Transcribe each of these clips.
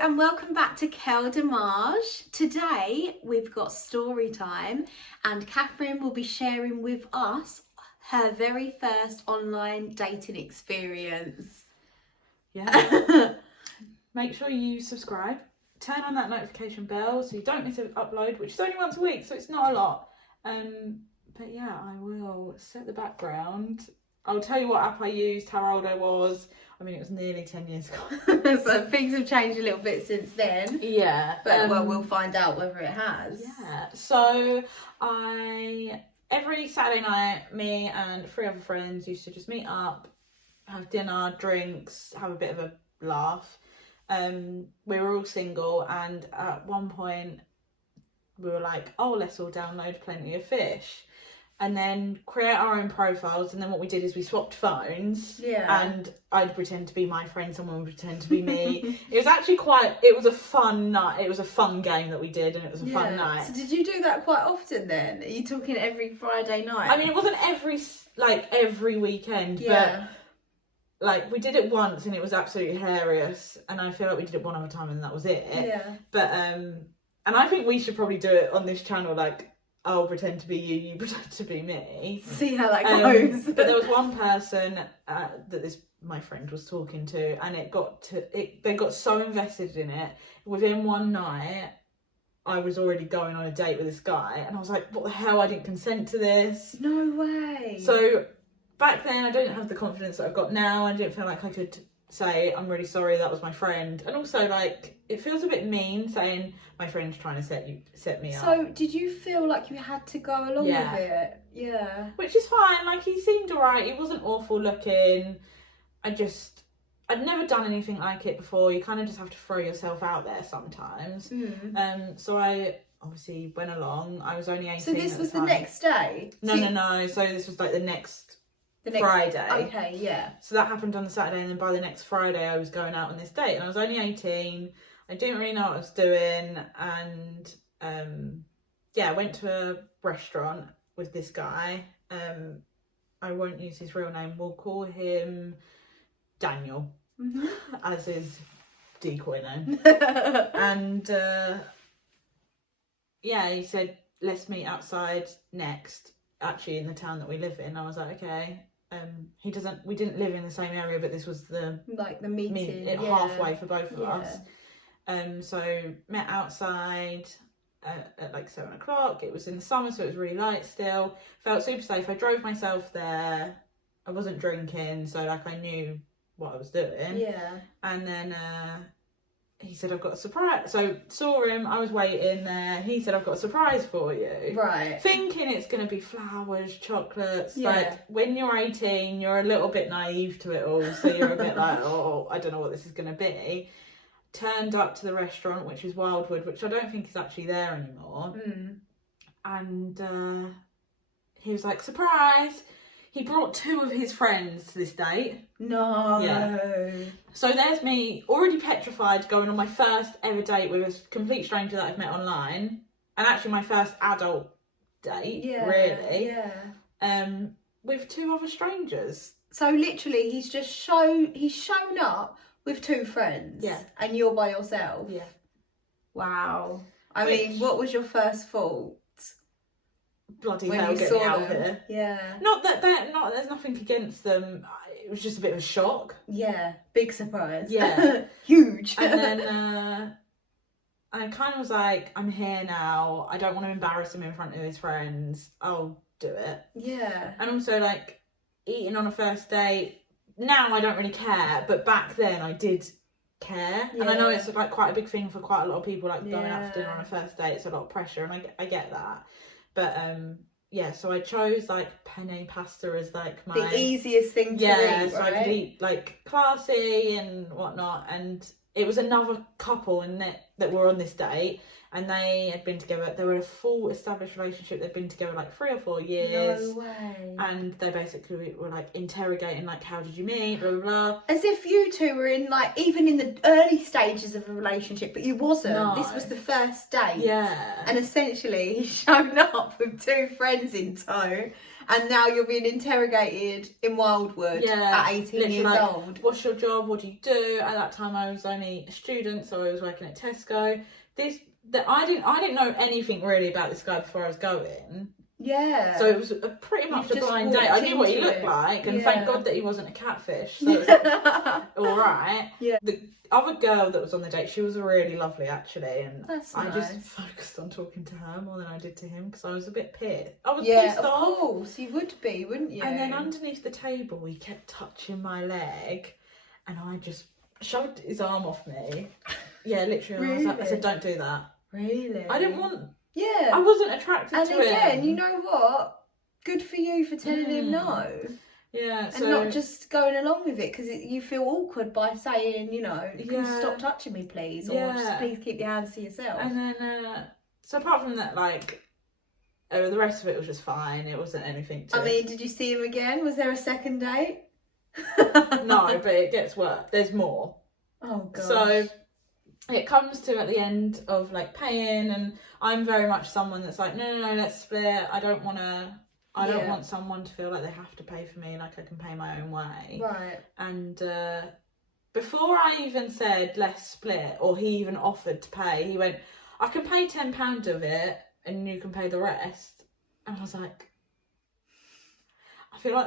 and welcome back to KELDommage. Today we've got story time and Kathryn will be sharing with us her very first online dating experience. Yeah. Make sure you subscribe, turn on that notification bell so you don't miss an upload, which is only once a week, so it's not a lot. But yeah, I will set the background. I'll tell you what app I used, how old I was. I mean, it was nearly 10 years ago. So things have changed a little bit since then. Yeah. But well, we'll find out whether it has. Yeah. So every Saturday night, me and 3 other friends used to just meet up, have dinner, drinks, have a bit of a laugh. We were all single, and at one point we were like, oh, let's all download Plenty of Fish and then create our own profiles. And then what we did is we swapped phones. Yeah. And I'd pretend to be my friend, someone would pretend to be me. It was actually it was a fun night. It was a fun game that we did, and it was a fun night. So did you do that quite often then? Are you talking every Friday night? I mean, it wasn't every weekend, but like we did it once and it was absolutely hilarious, and I feel like we did it one other time and that was it. Yeah. But and I think we should probably do it on this channel, like I'll pretend to be you, you pretend to be me. See how that goes. But there was one person that my friend was talking to, and they got so invested in it. Within one night I was already going on a date with this guy, and I was like, what the hell, I didn't consent to this. No way. So back then I didn't have the confidence that I've got now. I didn't feel like I could say, I'm really sorry, that was my friend. And also, like, it feels a bit mean saying my friend's trying to set me up. So did you feel like you had to go along with it? Yeah. Which is fine. Like, he seemed alright. He wasn't awful looking. I'd never done anything like it before. You kind of just have to throw yourself out there sometimes. So I obviously went along. I was only 18. So this was the next day? No. So this was like the next Friday. Okay, yeah. So that happened on the Saturday, and then by the next Friday I was going out on this date, and I was only 18. I didn't really know what I was doing, and I went to a restaurant with this guy. I won't use his real name. We'll call him Daniel, as his decoy name. And he said, let's meet outside next, actually in the town that we live in. I was like, okay. We didn't live in the same area, but this was the meeting halfway for both of us. So met outside at like 7 o'clock. It was in the summer, so it was really light still. Felt super safe. I drove myself there. I wasn't drinking, so like I knew what I was doing. Yeah. And then he said, I've got a surprise. So saw him, I was waiting there. He said, I've got a surprise for you. Right. Thinking it's going to be flowers, chocolates. Yeah. Like, when you're 18, you're a little bit naive to it all. So you're a bit like, oh, I don't know what this is going to be. Turned up to the restaurant, which is Wildwood, which I don't think is actually there anymore. And he was like, surprise. He brought 2 of his friends to this date. No. Yeah. So there's me, already petrified, going on my first ever date with a complete stranger that I've met online. And actually my first adult date, really. Yeah. With 2 other strangers. So literally he's shown up with 2 friends. Yeah. And you're by yourself. Yeah. Wow. I mean, what was your first thought? Bloody when hell, you get saw me out them? here. Yeah. Not that there's nothing against them. It was just a bit of a shock. Yeah. Big surprise. Yeah. Huge. And then I kind of was like, I'm here now. I don't want to embarrass him in front of his friends. I'll do it. Yeah. And also, like, eating on a first date, now I don't really care, but back then I did care. And I know it's like quite a big thing for quite a lot of people, like going out for dinner on a first date. It's a lot of pressure, and I get that. But so I chose like penne pasta as like the easiest thing to eat, so I could eat like classy and whatnot. And it was another couple that were on this date, and they had been together. They were in a full established relationship. They'd been together like 3 or 4 years. No way. And they basically were like interrogating, like, how did you meet, blah blah blah. As if you 2 were in like even in the early stages of a relationship, but you wasn't. No. This was the first date. Yeah. And essentially he's shown up with 2 friends in tow, And now you're being interrogated in Wildwood at 18 years like, old. What's your job? What do you do? At that time, I was only a student, so I was working at Tesco. I didn't know anything really about this guy before I was going. Yeah. So it was pretty much a blind date. I knew what he looked like, and thank God that he wasn't a catfish. So it was all right. Yeah. The other girl that was on the date, she was really lovely actually, and That's I nice. just focused on talking to her more than I did to him because I was a bit pissed. I was Yeah, pissed of off. course you would be, wouldn't you? And then underneath the table, he kept touching my leg, and I just shoved his arm off me. Yeah, literally. Really? I said, "Don't do that." Really? I didn't want. Yeah. I wasn't attracted and to him. And again, you know what? Good for you for telling him no. Yeah, and not just going along with it because you feel awkward by saying, you know, you can stop touching me, please, or just please keep your hands to yourself. And then, so apart from that, like, the rest of it was just fine. It wasn't anything. I mean, did you see him again? Was there a second date? No, but it gets worse. There's more. Oh gosh. So it comes to at the end of like paying, and I'm very much someone that's like, no, let's split. I don't want someone to feel like they have to pay for me. Like I can pay my own way. Right. And before I even said let's split, or he even offered to pay, he went, I can pay £10 of it, and you can pay the rest. And I was like, I feel like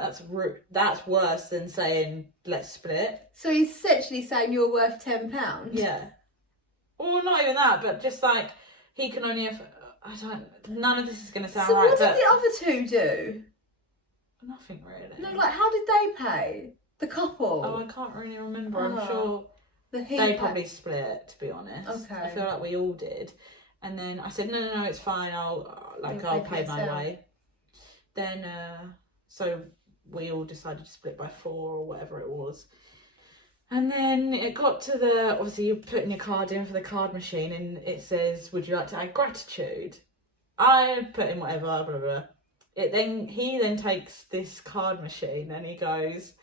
that's worse than saying let's split. So he's essentially saying you're worth £10. Yeah. Well, not even that, but just like he can only have. None of this is going to sound right. So what did the other two do? Nothing really. No, like how did they pay? The couple? Oh, I can't really remember. I'm sure they probably split, to be honest. Okay. I feel like we all did. And then I said, no, it's fine. I'll pay my way. Then, so we all decided to split by 4 or whatever it was. And then it got to obviously you're putting your card in for the card machine, and it says, would you like to add gratitude? I put in whatever, blah, blah, blah. He then takes this card machine and he goes,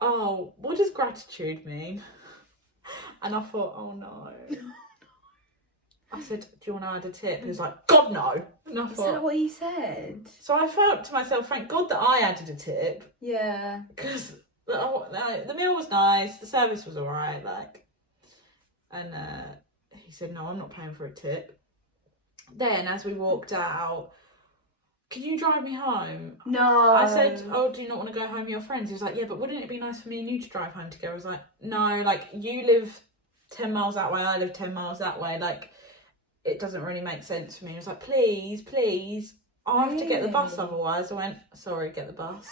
oh, what does gratitude mean? And I thought, oh no. I said, do you want to add a tip? He was like, God, no. And I thought, is that what he said? So I felt to myself, thank God that I added a tip. Yeah. Because the meal was nice, the service was alright, and he said, no, I'm not paying for a tip. Then as we walked out, can you drive me home? No. I said, oh, do you not want to go home with your friends? He was like, yeah, but wouldn't it be nice for me and you to drive home together? I was like, no, like you live 10 miles that way, I live 10 miles that way, like it doesn't really make sense for me. He was like, please, I'll have to get the bus otherwise. I went, sorry, get the bus.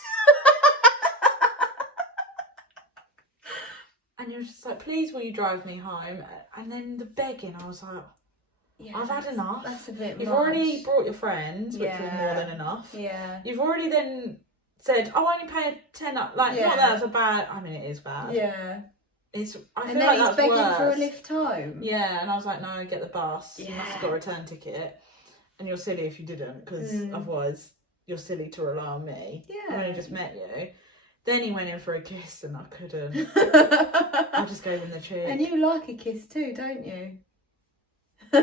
And he was just like, please will you drive me home? And then the begging, I was like, I've had enough. That's a bit You've much. Already brought your friends, which was more than enough. Yeah. You've already then said, oh, I only pay a tenner. Like, not that it's a bad, I mean, it is bad. Yeah. I feel and then like he's that's begging worse. for a lift home. Yeah, and I was like, no, get the bus. Yeah. You must have got a return ticket. And you're silly if you didn't, because otherwise you're silly to rely on me. Yeah. I've only just met you. Then he went in for a kiss and I couldn't. I just gave him the cheek. And you like a kiss too, don't you? So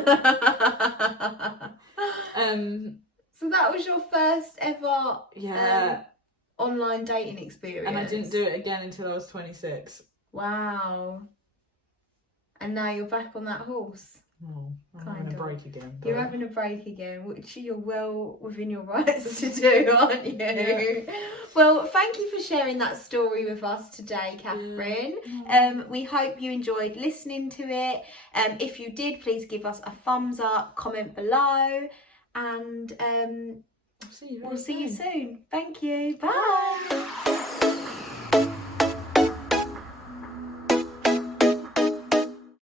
that was your first ever online dating experience. And I didn't do it again until I was 26. Wow. And now you're back on that horse. Oh, I'm having a break again. You're having a break again, which you're well within your rights to do, aren't you? Yeah. Well, thank you for sharing that story with us today, Kathryn. We hope you enjoyed listening to it. If you did, please give us a thumbs up, comment below, and we'll see you soon. Thank you. Bye.